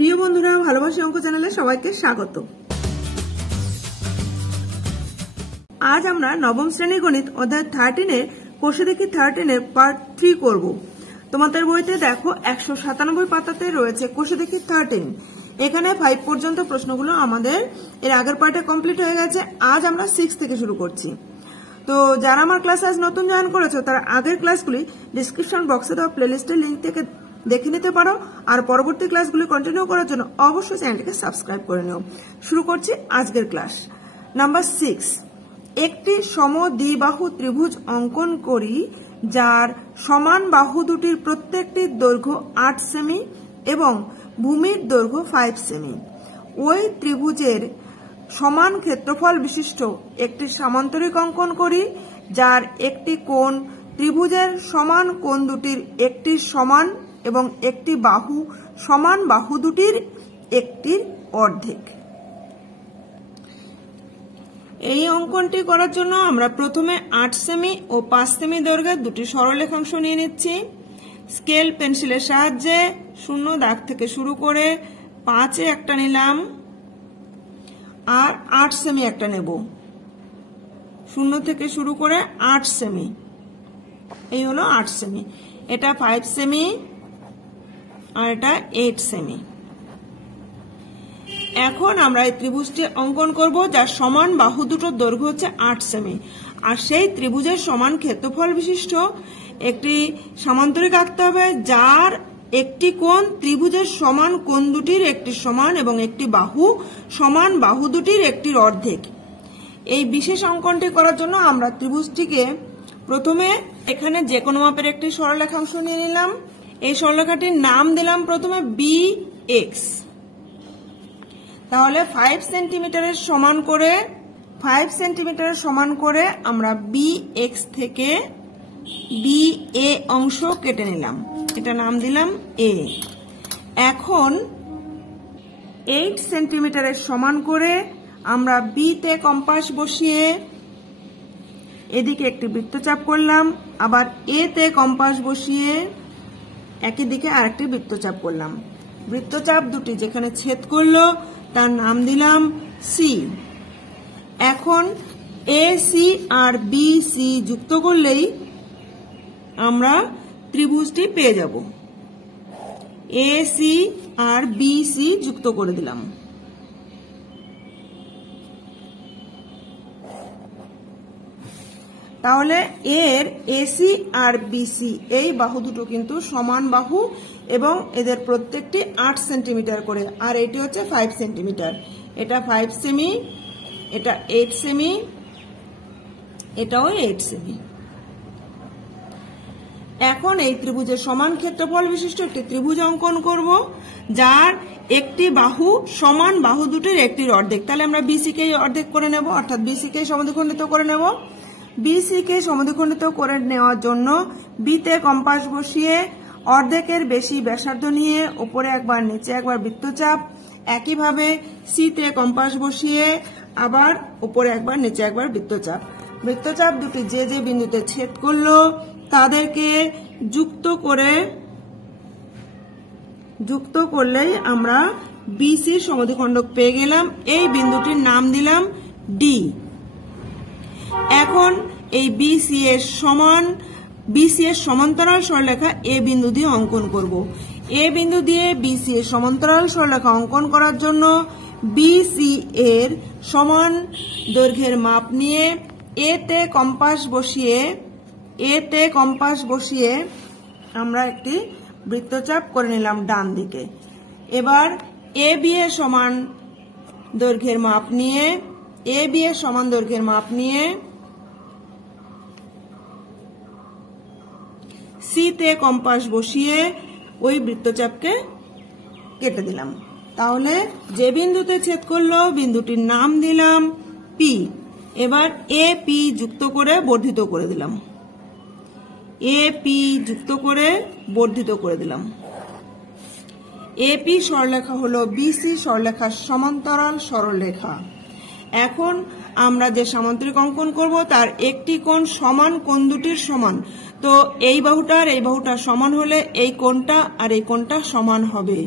প্রিয় বন্ধুরা, ভালোবাসি অঙ্ক চ্যানেলে সবাইকে স্বাগত। আজ আমরা নবম শ্রেণী গণিত অধ্যায় 13 কোষে দেখি 13 পার্ট 3 করব। তোমাদের বইতে দেখো 197 পাতাতে রয়েছে কোষে দেখি 13। এখানে 5 পর্যন্ত প্রশ্নগুলো আমাদের এর আগের পার্টে কমপ্লিট হয়ে গেছে। আজ আমরা 6 থেকে শুরু করছি। তো যারা আমার ক্লাস আজ নতুন জয়েন করেছো তারা আগের ক্লাসগুলি ডিসক্রিপশন বক্সে দেওয়া প্লেলিস্টের লিংক থেকে দেখে নিতে পারো। আর পরবর্তী ক্লাসগুলি কন্টিনিউ করার জন্য অবশ্যই চ্যানেলটিকে সাবস্ক্রাইব করে নিও। শুরু করছি আজকের ক্লাস। নাম্বার 6, একটি সমদ্বিবাহু ত্রিভুজ অঙ্কন করি যার সমান বাহু দুটির প্রত্যেকটির দৈর্ঘ্য 8 সেমি এবং ভূমির দৈর্ঘ্য 5 সেমি। ওই ত্রিভুজের সমান ক্ষেত্রফল বিশিষ্ট একটি সামান্তরিক অঙ্কন করি যার একটি কোণ ত্রিভুজের সমান কোণ দুটির একটির সমান এবং একটি বাহু সমান বাহু দুটির একটির অর্ধেক। এই অঙ্কনটি করার জন্য আমরা প্রথমে 8 সেমি ও 5 সেমি দৈর্ঘ্যের দুটি সরলরেখাংশ নিয়ে নিচ্ছি। স্কেল পেন্সিলের সাহায্যে 0 দাগ থেকে শুরু করে 5-এ একটা নিলাম আর 8 সেমি একটা নেব। 0 থেকে শুরু করে 8 সেমি, এই হলো 8 সেমি। এটা 5 সেমি আর এটা 8 সেমি। এখন আমরা এই ত্রিভুজটি অঙ্কন করব যার সমান বাহু দুটোর দৈর্ঘ্য হচ্ছে 8 সেমি। আর সেই ত্রিভুজের সমান ক্ষেত্রফল বিশিষ্ট একটি সামান্তরিক আঁকতে হবে যার একটি কোণ ত্রিভুজের সমান কোণ দুটির একটি সমান এবং একটি বাহু সমান বাহু দুটির একটির অর্ধেক। এই বিশেষ অঙ্কনটি করার জন্য আমরা ত্রিভুজটিকে প্রথমে এখানে যে কোনো মাপের একটি সরলরেখাংশ নিয়ে নিলাম। এই সরলরেখাটির নাম দিলাম প্রথমে BX। তাহলে 5 সেন্টিমিটারের সমান করে আমরা BX থেকে BA অংশ কেটে নিলাম, এটা নাম দিলাম A। এখন 8 সেন্টিমিটারের সমান করে আমরা B তে কম্পাস বসিয়ে এদিকে একটি বৃত্তচাপ করলাম, আবার A তে কম্পাস বসিয়ে একই দিকে আরেকটি বৃত্তচাপ করলাম। বৃত্তচাপ দুটি যেখানে ছেদ করলো তার নাম দিলাম C। এখন AC আর BC যুক্ত করলেই আমরা ত্রিভুজটি পেয়ে যাব। AC আর BC যুক্ত করে দিলাম। তাহলে এর AC আর BC এই বাহু দুটো কিন্তু সমান বাহু এবং এদের প্রত্যেকটি 8 সেন্টিমিটার করে, আর এটি হচ্ছে 5 সেন্টিমিটার। এটা 5 সেমি, এটা 8 সেমি, এটাও 8 সেমি। এখন এই ত্রিভুজের সমান ক্ষেত্রফল বিশিষ্ট একটি ত্রিভুজ অঙ্কন করব যার একটি বাহু সমান বাহু দুটির একটির অর্ধেক। তাহলে আমরা BC কে অর্ধেক করে নেব, অর্থাৎ BC কে সমদ্বিখণ্ডিত করে নেব। BC কে সমদ্বিখণ্ডিত করে নেওয়ার জন্য B তে কম্পাস বসিয়ে অর্ধেকের বেশি ব্যাসার্ধ নিয়ে উপরে একবার নিচে একবার বৃত্তচাপ, একইভাবে C তে কম্পাস বসিয়ে আবার উপরে একবার নিচে একবার বৃত্তচাপ। বৃত্তচাপ দুটি যে যে বিন্দুতে ছেদ করলো তাদেরকে যুক্ত করলেই আমরা BC সমদ্বিখণ্ডক পেয়ে গেলাম। এই বিন্দুটির নাম দিলাম D। এখন এই BC এর সমান্তরাল সরলরেখা A বিন্দু দিয়ে অঙ্কন করব। A বিন্দু দিয়ে BC এর সমান্তরাল সরলরেখা অঙ্কন করার জন্য BC এর সমান দৈর্ঘ্যের মাপ নিয়ে A তে কম্পাস বসিয়ে আমরা একটি বৃত্তচাপ করে নিলাম ডান দিকে। এবার AB এর সমান দৈর্ঘ্যের মাপ নিয়ে C তে কম্পাস বসিয়ে ওই বৃত্তচাপকে কেটে দিলাম। তাহলে যে বিন্দুতে ছেদ করলো বিন্দুটির নাম দিলাম P। এবার AP যুক্ত করে বর্ধিত করে দিলাম। AP সরলরেখা হলো BC সরলরেখার সমান্তরাল সরলরেখা। এখন আমরা যে সামান্তরিক অঙ্কন করব তার একটি কোণ সমান কোণ দুটির সমান, তো এই বাহুটা সমান হলে এই কোণটা আর এই কোণটা সমান হবে।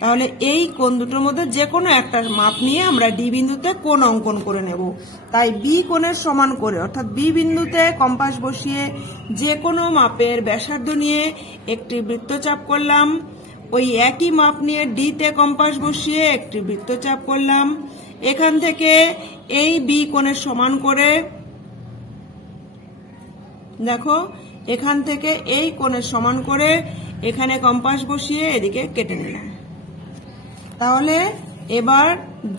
তাহলে এই কোণ দুটোর মধ্যে যে কোনো একটা মাপ নিয়ে আমরা ডি বিন্দুতে কোণ অঙ্কন করে নেব। তাই বি কোণের সমান করে অর্থাৎ বি বিন্দুতে কম্পাস বসিয়ে যে কোনো মাপের ব্যাসার্ধ নিয়ে একটি বৃত্তচাপ করলাম। ওই একই মাপ নিয়ে ডি তে কম্পাস বসিয়ে একটি বৃত্তচাপ করলাম। এখান থেকে এই বি কোণের সমান করে দেখো, এখান থেকে এই কোণের সমান করে এখানে কম্পাস বসিয়ে এদিকে কেটে নিলাম। তাহলে এবার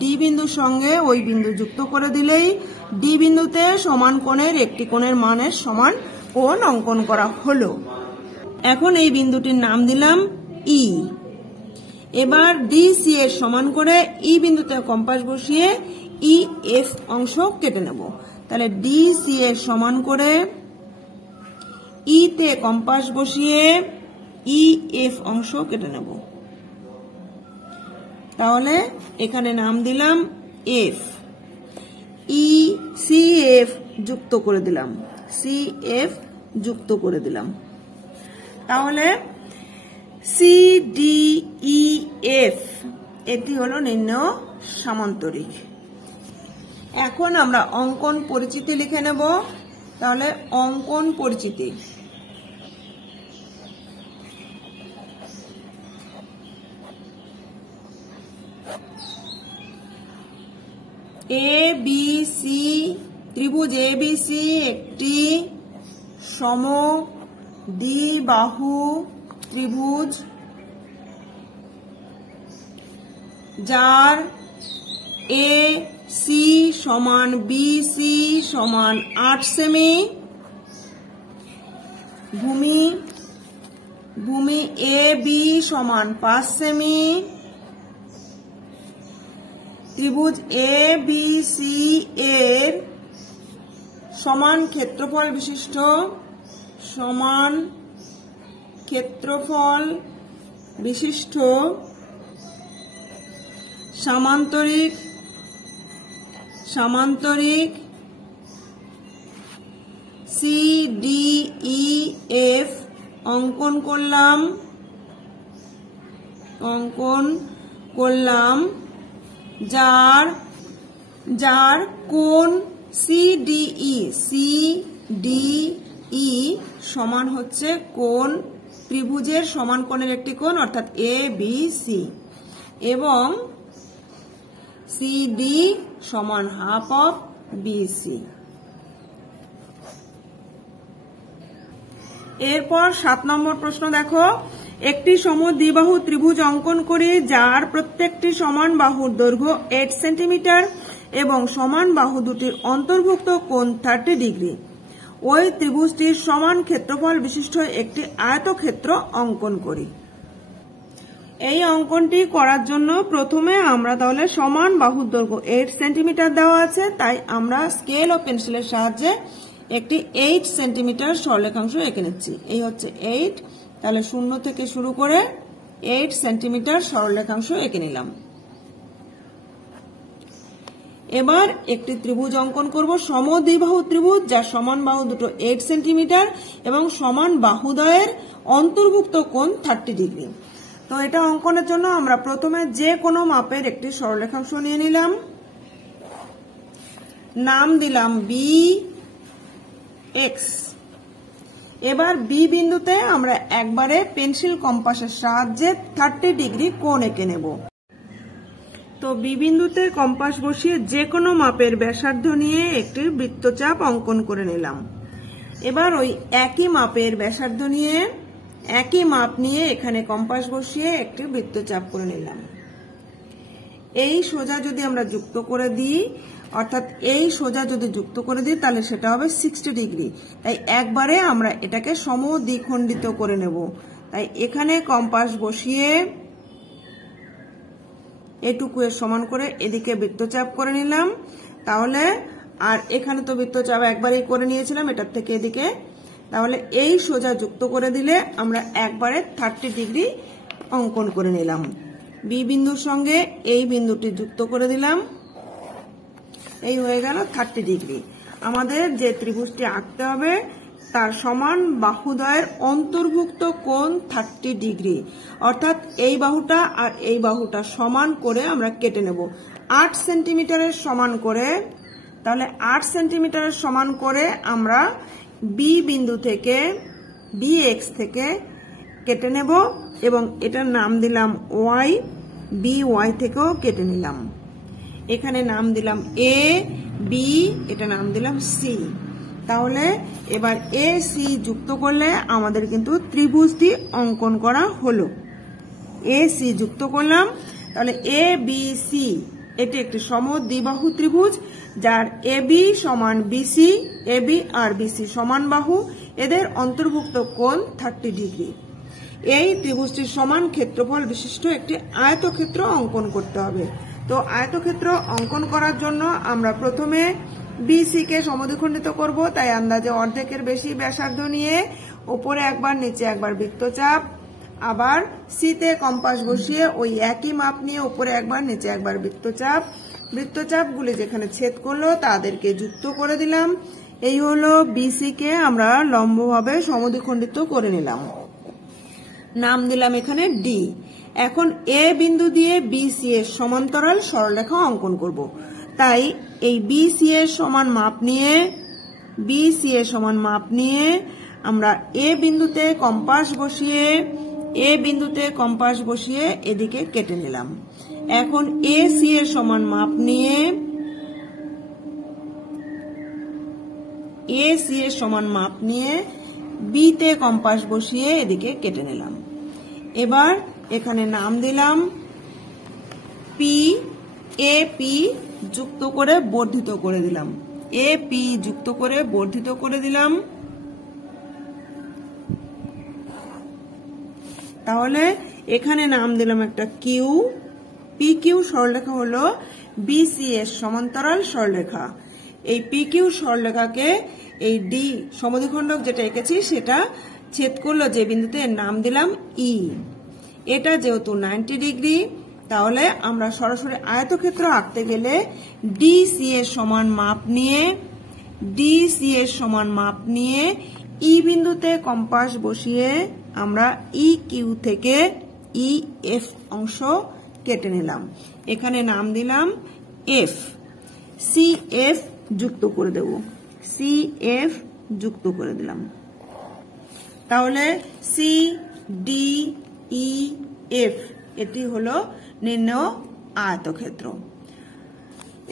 ডি বিন্দুর সঙ্গে ওই বিন্দু যুক্ত করে দিলেই ডি বিন্দুতে সমান কোণের একটি কোণের মানের সমান কোণ অঙ্কন করা হলো। এখন এই বিন্দুটির নাম দিলাম ই। এবার ডি সি এর সমান করে ই বিন্দুতে কম্পাস বসিয়ে ই এফ অংশ কেটে নেব। তাহলে ডি সি এর সমান করে ই তে কম্পাস বসিয়ে ই এফ অংশ কেটে নেব। তাহলে এখানে নাম দিলাম এফ। ই সি এফ যুক্ত করে দিলাম, সি এফ যুক্ত করে দিলাম। তাহলে সি ডি ই এফ এটি হলো নির্ণেয় সামান্তরিক। এখন আমরা অঙ্কন পরিচিতি লিখে নেব। তাহলে অঙ্কন পরিচিতি, এ বি সি ত্রিভুজ এ বি সি একটি সমদ্বিবাহু ত্রিভুজ যার এ সি সমান বি সি সমান 8 সেমি, ভূমি এ বি সমান 5 সেমি, ত্রিভুজ এ বি সি এর সমান ক্ষেত্রফল বিশিষ্ট সামান্তরিক সি ডি ই এফ অঙ্কন করলাম যার কোণ সিডিই সমান হচ্ছে কোণ ত্রিভুজের সমান কোণের একটি কোণ অর্থাৎ এ বি সি, এবং সিডি সমান হাফ অফ বিসি। এরপর 7 নম্বর প্রশ্ন দেখো, একটি সমদ্বিবাহু ত্রিভুজ অঙ্কন করি যার প্রত্যেকটি সমান বাহুর দৈর্ঘ্য 8 সেন্টিমিটার এবং সমান বাহু দুটির অন্তর্ভুক্ত কোণ 30 ডিগ্রি। ওই ত্রিভুজটির সমান ক্ষেত্রফল বিশিষ্ট একটি আয়তক্ষেত্র অঙ্কন করি। এই অঙ্কনটি করার জন্য প্রথমে আমরা তাহলে সমান বাহুর দৈর্ঘ্য 8 সেন্টিমিটার দেওয়া আছে, তাই আমরা স্কেল ও পেন্সিলের সাহায্যে একটি 8 সেন্টিমিটার সরলরেখাংশ এঁকে নিচ্ছি। এই হচ্ছে 8, তাহলে 0 থেকে শুরু করে 8 সেন্টিমিটার সরলরেখাংশ এঁকে নিলাম। এবার একটি ত্রিভুজ অঙ্কন করব, সমদ্বিবাহু ত্রিভুজ যার সমান বাহু দুটো 8 সেন্টিমিটার এবং সমান বাহুদ্বয়ের অন্তর্ভুক্ত কোণ 30 ডিগ্রি। তো এটা অঙ্কনের জন্য আমরা প্রথমে যে কোনো মাপের একটি সরলরেখাংশ নিয়ে নিলাম, নাম দিলাম বি এক্স। এবার বি বিন্দুতে আমরা একবারে পেন্সিল কম্পাসের সাহায্যে 30 ডিগ্রি কোণ এঁকে নেব। তো বি বিন্দুতে কম্পাস বসিয়ে যে কোনো মাপের ব্যাসার্ধ নিয়ে একটি বৃত্তচাপ অঙ্কন করে নিলাম। এবার ওই একই মাপের ব্যাসার্ধ নিয়ে একই মাপ নিয়ে এখানে কম্পাস বসিয়ে একটি বৃত্তচাপ করে নিলাম। এই সোজা যদি আমরা যুক্ত করে দিই, অর্থাৎ এই সোজা যদি যুক্ত করে দিই তাহলে সেটা হবে 60 ডিগ্রি। তাই একবারে আমরা এটাকে সমদ্বিখণ্ডিত করে নেব। তাই এখানে কম্পাস বসিয়ে এটুকু এর সমান করে এদিকে বৃত্তচাপ করে নিলাম। তাহলে আর এখানে তো বৃত্তচাপ একবারেই করে নিয়েছিলাম এটার থেকে এদিকে, তাহলে এই সোজা যুক্ত করে দিলে আমরা একবারে 30 ডিগ্রি অঙ্কন করে নিলাম। বি বিন্দুর সঙ্গে এই বিন্দুটি যুক্ত করে দিলাম, এই হয়ে গেল 30 ডিগ্রি। আমাদের যে ত্রিভুজটি আঁকতে হবে তার সমান বাহুদ্বয়ের অন্তর্ভুক্ত কোণ 30 ডিগ্রি। অর্থাৎ এই বাহুটা আর এই বাহুটা সমান করে আমরা কেটে নেব। 8 সেন্টিমিটারের সমান করে, তাহলে 8 সেন্টিমিটারের সমান করে আমরা বি বিন্দু থেকে BX থেকে কেটে নেব এবং এটার নাম দিলাম ওয়াই। BY থেকেও কেটে নিলাম। এখানে নাম দিলাম A, B, এটা নাম দিলাম C। তাহলে এবার AC যুক্ত করলে আমাদের কিন্তু ত্রিভুজটি অঙ্কন করা হলো। AC যুক্ত করলাম, তাহলে ABC এটি একটি সমদ্বিবাহু ত্রিভুজ যার AB সমান BC, AB আর BC সমান বাহু, এদের অন্তর্ভুক্ত কোণ 30 ডিগ্রি। এই ত্রিভুজটির সমান ক্ষেত্রফল বিশিষ্ট একটি আয়তক্ষেত্র অঙ্কন করতে হবে। তো আয়তক্ষেত্র অঙ্কন করার জন্য আমরা প্রথমে BC কে সমদ্বিখণ্ডিত করব, তাই আন্দাজে অর্ধেকের বেশি ব্যাসার্ধ নিয়ে উপরে একবার নিচে একবার বৃত্তচাপ, আবার C তে কম্পাস বসিয়ে ওই একই মাপ নিয়ে উপরে একবার নিচে একবার বৃত্তচাপ। বৃত্তচাপগুলি যেখানে ছেদ করলো তাদেরকে যুক্ত করে দিলাম। এই হলো BC কে আমরা লম্বভাবে সমদ্বিখণ্ডিত করে নিলাম, নাম দিলাম এখানে D। এখন A বিন্দু দিয়ে BC এর সমান্তরাল সরলরেখা অঙ্কন করব। তাই এই BC এর সমান মাপ নিয়ে আমরা A বিন্দুতে কম্পাস বসিয়ে এদিকে কেটে নিলাম। এখন AC এর সমান মাপ নিয়ে B তে কম্পাস বসিয়ে এদিকে কেটে নিলাম। এবার এখানে নাম দিলাম P, AP যুক্ত করে বর্ধিত করে দিলাম। AP যুক্ত করে বর্ধিত করে দিলাম। তাহলে এখানে নাম দিলাম একটা Q। PQ সরলরেখা হলো BC এর সমান্তরাল সরলরেখা। এই PQ সরলরেখাকে এই D সমদ্বিখণ্ডক যেটা এঁকেছি সেটা ছেদ করলো যে বিন্দুতে, এর নাম দিলাম E। এটা যেহেতু 90 ডিগ্রি, তাহলে আমরা সরাসরি আয়তক্ষেত্র আঁকতে গেলে DC এর সমান মাপ নিয়ে E বিন্দুতে কম্পাস বসিয়ে আমরা EQ থেকে EF অংশ কেটে নিলাম। এখানে নাম দিলাম F। CF যুক্ত করে দেব, CF যুক্ত করে দিলাম। তাহলে CDEF এটি হলো নির্ণেয় আয়তক্ষেত্র।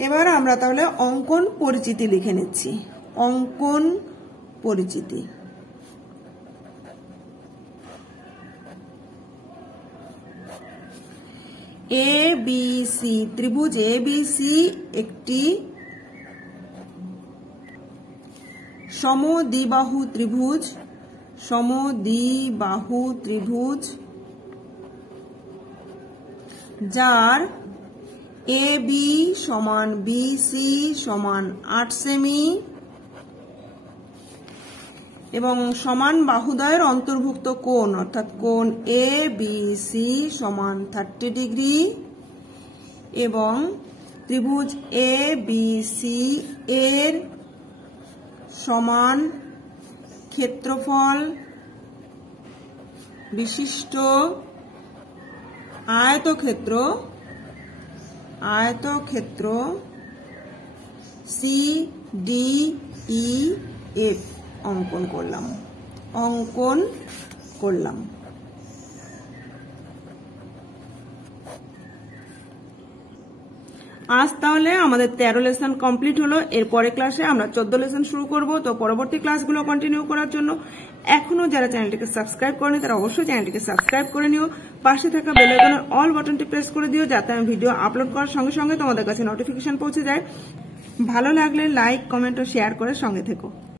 এবার আমরা তাহলে অঙ্কন পরিচিতি লিখে নিচ্ছি। অঙ্কন পরিচিতি। ABC ত্রিভুজ ABC একটি সমদ্বিবাহু ত্রিভুজ যার AB সমান BC সমান 8 সেমি এবং সমান বাহুদ্বয়ের অন্তর্ভুক্ত কোণ অর্থাৎ কোণ ABC সমান 30 ডিগ্রি এবং ত্রিভুজ ABC এর সমান ক্ষেত্রফল বিশিষ্ট আয়তক্ষেত্র CDEF অঙ্কন করলাম। আজ তাহলে আমাদের 13 লেসন কমপ্লিট হলো। এরপরে ক্লাসে আমরা 14 লেসন শুরু করব। তো পরবর্তী ক্লাসগুলো কন্টিনিউ করার জন্য এখনো যারা চ্যানেলটিকে সাবস্ক্রাইব করেনি তারা অবশ্যই চ্যানেলটিকে সাবস্ক্রাইব করে নিও। পাশে থাকা বেল আইকনের অল বাটনটি প্রেস করে দিও যাতে আমি ভিডিও আপলোড করার সঙ্গে সঙ্গে তোমাদের কাছে নোটিফিকেশন পৌঁছে যায়। ভালো লাগলে লাইক, কমেন্ট ও শেয়ার করে সঙ্গে থেকো।